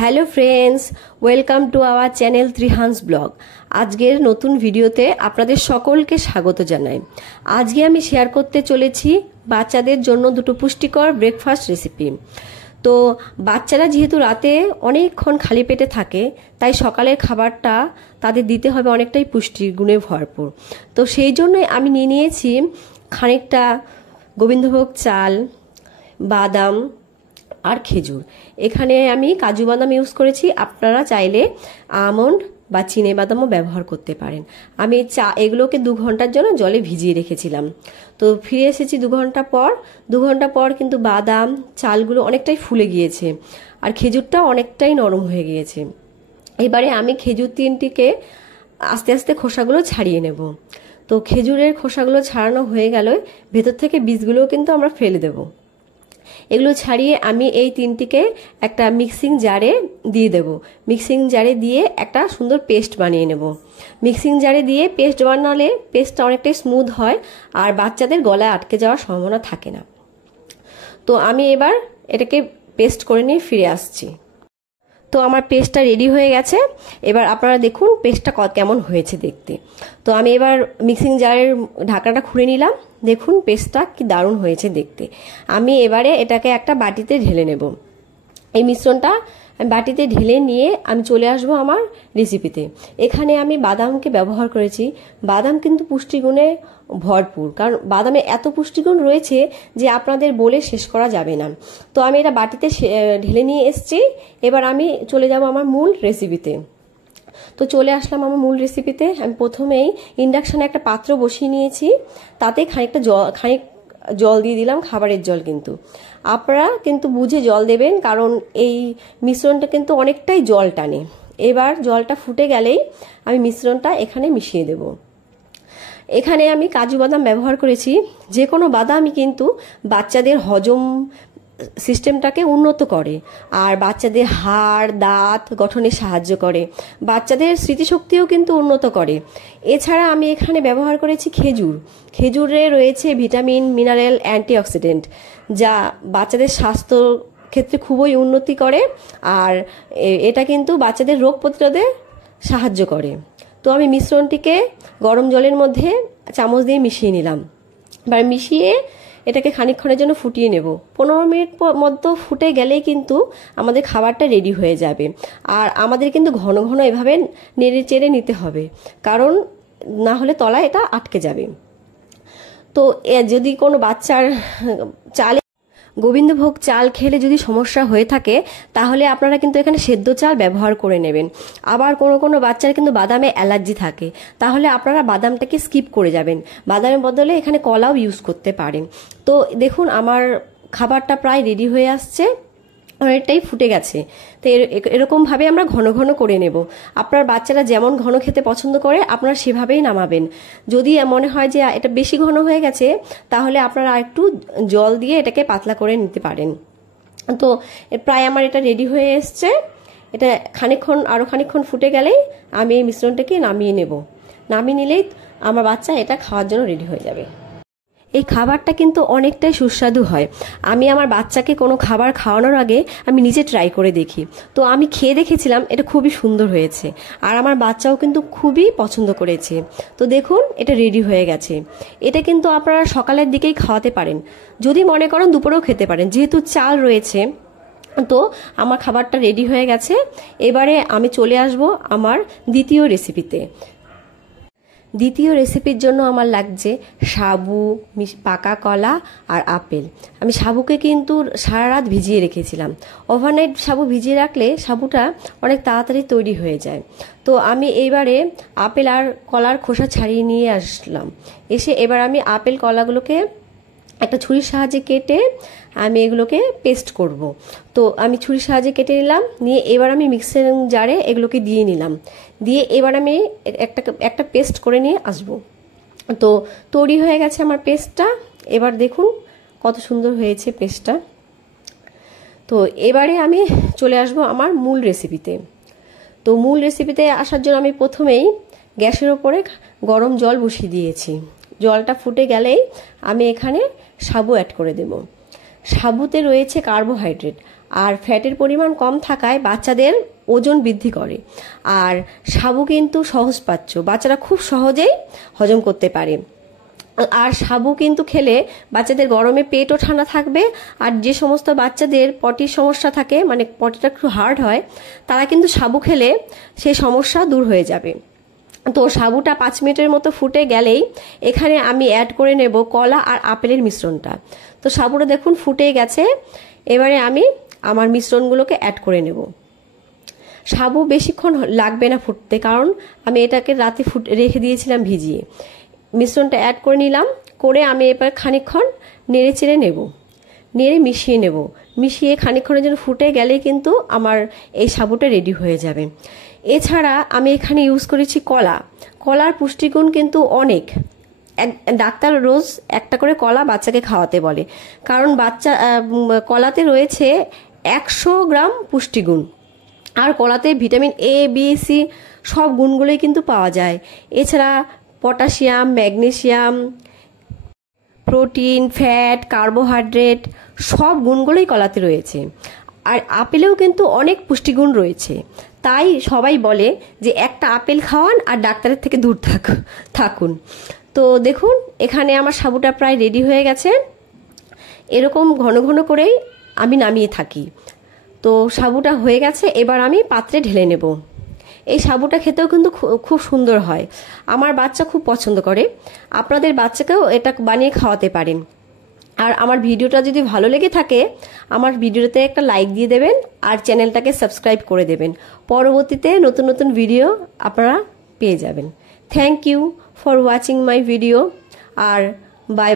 Hello friends, welcome to our channel Trihan's blog. আজকের নতুন ভিডিওতে আপনাদের সকলকে স্বাগত জানাই। আজকে আমি শেয়ার করতে চলেছি বাচ্চাদের জন্য দুটো পুষ্টিকর ব্রেকফাস্ট রেসিপি। তো বাচ্চারা যেহেতু রাতে অনেকক্ষণ খালি পেটে থাকে, তাই সকালের খাবারটা তাদের দিতে হবে অনেকটাই পুষ্টির গুণে ভরপুর। তো সেই জন্যই আমি নিয়ে নিয়েছি খানিকটা গোবিন্দভোগ চাল, বাদাম আর খেজুর। এখানে আমি কাজু বাদাম ইউজ করেছি, আপনারা চাইলে আমন্ড বা চিনে বাদামও ব্যবহার করতে পারেন। আমি এগুলোকে 2 ঘন্টার জন্য জলে ভিজিয়ে রেখেছিলাম। তো ফিরে এসেছি 2 ঘন্টা পর কিন্তু বাদাম চালগুলো অনেকটাই ফুলে গিয়েছে আর খেজুরটাও অনেকটাই নরম হয়ে গিয়েছে। এবারে আমি খেজুর 3টিকে আস্তে আস্তে খোসাগুলো ছাড়িয়ে নেব। তো খেজুরের খোসাগুলো ছাড়ানো হয়ে গেল, ভেতর থেকে বীজগুলোও কিন্তু আমরা ফেলে দেব। এগুলো ছাড়িয়ে আমি এই 3টিকে একটা মিক্সিং জারে দিয়ে দেব। মিক্সিং জারে দিয়ে একটা সুন্দর পেস্ট বানিয়ে নেব। মিক্সিং জারে দিয়ে পেস্ট বানালে পেস্টটা অনেকটাই স্মুথ হয় আর বাচ্চাদের গলায় আটকে যাওয়ার সম্ভাবনা থাকে না। তো আমি এবার এটাকে পেস্ট করে নিয়ে ফিরে আসছি। তো আমার পেস্টটা রেডি হয়ে গেছে। এবার আপনারা দেখুন পেস্টটা কেমন হয়েছে দেখতে। তো আমি এবার মিক্সিং জারের ঢাকনাটা খুলে নিলাম। দেখুন পেস্টটা কি দারুণ হয়েছে দেখতে। আমি এবারে এটাকে একটা বাটিতে ঢেলে নেব। এই মিশ্রণটা আমি বাটিতে ঢেলে নিয়ে আমি চলে আসব আমার রেসিপিতে। এখানে আমি বাদামকে ব্যবহার করেছি। বাদাম কিন্তু পুষ্টিগুণে ভরপুর, কারণ বাদামে এত পুষ্টিগুণ রয়েছে যে আপনাদের বলে শেষ করা যাবে না। তো আমি এটা বাটিতে ঢেলে নিয়ে এসেছি। এবার আমি চলে যাব আমার মূল রেসিপিতে। তো চলে আসলাম আমার মূল রেসিপিতে। আমি প্রথমেই ইন্ডাকশনে একটা পাত্র বসিয়ে নিয়েছি, তাতে খানিক জল দিয়ে দিলাম, খাবারের জল। কিন্তু আপনারা কিন্তু বুঝে জল দেবেন, কারণ এই মিশ্রণটা কিন্তু অনেকটাই জল টানে। এবার জলটা ফুটে গেলেই আমি মিশ্রণটা এখানে মিশিয়ে দেব। এখানে আমি কাজু বাদাম ব্যবহার করেছি। যে কোনো বাদামই কিন্তু বাচ্চাদের হজম সিস্টেমটাকে উন্নত করে আর বাচ্চাদের হাড় দাঁত গঠনে সাহায্য করে, বাচ্চাদের স্মৃতিশক্তিও কিন্তু উন্নত করে। এছাড়া আমি এখানে ব্যবহার করেছি খেজুর। খেজুরে রয়েছে ভিটামিন, মিনারেল, অ্যান্টিঅক্সিডেন্ট, যা বাচ্চাদের স্বাস্থ্য ক্ষেত্রে খুবই উন্নতি করে আর এটা কিন্তু বাচ্চাদের রোগ প্রতিরোধে সাহায্য করে। তো আমি মিশ্রণটিকে গরম জলের মধ্যে চামচ দিয়ে মিশিয়ে নিলাম। এবার মিশিয়ে এটাকে খানিকক্ষণের জন্য ফুটিয়ে নেব। 15 মিনিট মতো ফুটে গেলেই কিন্তু আমাদের খাবারটা রেডি হয়ে যাবে। আর আমাদের কিন্তু ঘন ঘন এভাবে নেড়ে চেড়ে নিতে হবে, কারণ না হলে তলায় এটা আটকে যাবে। তো যদি কোনো বাচ্চার চালে গোবিন্দভোগ চাল খেলে যদি সমস্যা হয়ে থাকে, তাহলে আপনারা কিন্তু এখানে সেদ্ধ চাল ব্যবহার করে নেবেন। আবার কোনো বাচ্চার কিন্তু বাদামে অ্যালার্জি থাকে, তাহলে আপনারা বাদামটাকে স্কিপ করে যাবেন। বাদামের বদলে এখানে কলাও ইউজ করতে পারেন। তো দেখুন আমার খাবারটা প্রায় রেডি হয়ে আসছে, অনেকটাই ফুটে গেছে। তো এরকমভাবে আমরা ঘন ঘন করে নেব। আপনার বাচ্চারা যেমন ঘন খেতে পছন্দ করে আপনারা সেভাবেই নামাবেন। যদি মনে হয় যে এটা বেশি ঘন হয়ে গেছে, তাহলে আপনারা একটু জল দিয়ে এটাকে পাতলা করে নিতে পারেন। তো প্রায় আমার এটা রেডি হয়ে এসছে। এটা আরও খানিকক্ষণ ফুটে গেলেই আমি এই মিশ্রণটাকে নামিয়ে নেব। নামিয়ে নিলেই আমার বাচ্চা এটা খাওয়ার জন্য রেডি হয়ে যাবে। এই খাবারটা কিন্তু অনেকটাই সুস্বাদু হয়। আমি আমার বাচ্চাকে কোনো খাবার খাওয়ানোর আগে আমি নিজে ট্রাই করে দেখি। তো আমি খেয়ে দেখেছিলাম, এটা খুবই সুন্দর হয়েছে আর আমার বাচ্চাও কিন্তু খুবই পছন্দ করেছে। তো দেখুন এটা রেডি হয়ে গেছে। এটা কিন্তু আপনারা সকালের দিকেই খাওয়াতে পারেন, যদি মনে করেন দুপুরেও খেতে পারেন, যেহেতু চাল রয়েছে। তো আমার খাবারটা রেডি হয়ে গেছে। এবারে আমি চলে আসব আমার দ্বিতীয় রেসিপিতে। দ্বিতীয় রেসিপির জন্য আমার লাগছে সাবু, পাকা কলা আর আপেল। আমি সাবুকে কিন্তু সারা রাত ভিজিয়ে রেখেছিলাম। ওভারনাইট সাবু ভিজিয়ে রাখলে সাবুটা অনেক তাড়াতাড়ি তৈরি হয়ে যায়। তো আমি এইবারে আপেল আর কলার খোসা ছাড়িয়ে নিয়ে আসলাম। এসে এবার আমি আপেল কলাগুলোকে একটা ছুরির সাহায্যে কেটে আমি এগুলোকে পেস্ট করব। তো আমি ছুরির সাহায্যে কেটে নিলাম, নিয়ে এবার আমি মিক্সার জারে এগুলোকে দিয়ে নিলাম। দিয়ে এবার আমি একটা পেস্ট করে নিয়ে আসব। তো তৈরি হয়ে গেছে আমার পেস্টটা। এবার দেখুন কত সুন্দর হয়েছে পেস্টটা। তো এবারে আমি চলে আসব আমার মূল রেসিপিতে। তো মূল রেসিপিতে আসার জন্য আমি প্রথমেই গ্যাসের ওপরে গরম জল বসিয়ে দিয়েছি। জলটা ফুটে গেলেই আমি এখানে সাবু অ্যাড করে দেব। সাবুতে রয়েছে কার্বোহাইড্রেট আর ফ্যাটের পরিমাণ কম থাকায় বাচ্চাদের ওজন বৃদ্ধি করে। আর সাবু কিন্তু সহজপাচ্য, বাচ্চারা খুব সহজেই হজম করতে পারে। আর সাবু কিন্তু খেলে বাচ্চাদের গরমে পেটও ঠান্ডা থাকবে। আর যে সমস্ত বাচ্চাদের পটির সমস্যা থাকে, মানে পটিটা একটু হার্ড হয়, তারা কিন্তু সাবু খেলে সেই সমস্যা দূর হয়ে যাবে। তো সাবুটা 5 মিনিটের মতো ফুটে গেলেই এখানে আমি অ্যাড করে নেব কলা আর আপেলের মিশ্রণটা। তো সাবুটা দেখুন ফুটে গেছে, এবারে আমি আমার মিশ্রণগুলোকে অ্যাড করে নেব। সাবু বেশিক্ষণ লাগবে না ফুটতে, কারণ আমি এটাকে রাতে রেখে দিয়েছিলাম ভিজিয়ে। মিশ্রণটা অ্যাড করে নিলাম, করে আমি এবার খানিকক্ষণ নেড়ে চেড়ে নেব, নেড়ে মিশিয়ে নেব। মিশিয়ে খানিকক্ষণের জন্য ফুটে গেলেই কিন্তু আমার এই সাবুটা রেডি হয়ে যাবে। এছাড়া আমি এখানে ইউজ করেছি কলা। কলার পুষ্টিগুণ কিন্তু অনেক। ডাক্তার রোজ একটা করে কলা বাচ্চাকে খাওয়াতে বলে, কারণ কলাতে রয়েছে 100 গ্রাম পুষ্টিগুণ। আর কলাতে ভিটামিন A, B, C সব গুণগুলোই কিন্তু পাওয়া যায়। এছাড়া potassium, magnesium, protein, fat, carbohydrate সব গুণগুলোই কলাতে রয়েছে। আর আপেলেও কিন্তু অনেক পুষ্টিগুণ রয়েছে। তাই সবাই বলে যে একটা আপেল খাওয়ান আর ডাক্তারের থেকে দূর থাকুন। তো দেখুন এখানে আমার সাবুটা প্রায় রেডি হয়ে গেছে। এরকম ঘন ঘন করেই আমি নামিয়ে থাকি। তো সাবুটা হয়ে গেছে, এবার আমি পাত্রে ঢেলে নেব। এই সাবুটা খেতেও কিন্তু খুব সুন্দর হয়, আমার বাচ্চা খুব পছন্দ করে। আপনাদের বাচ্চাকেও এটা বানিয়ে খাওয়াতে পারেন। আর আমার ভিডিওটা যদি ভালো লেগে থাকে, আমার ভিডিওতে একটা লাইক দিয়ে দেবেন আর চ্যানেলটাকে সাবস্ক্রাইব করে দেবেন। পরবর্তীতে নতুন নতুন ভিডিও আপনারা পেয়ে যাবেন। Thank you for watching my video. আর বাই।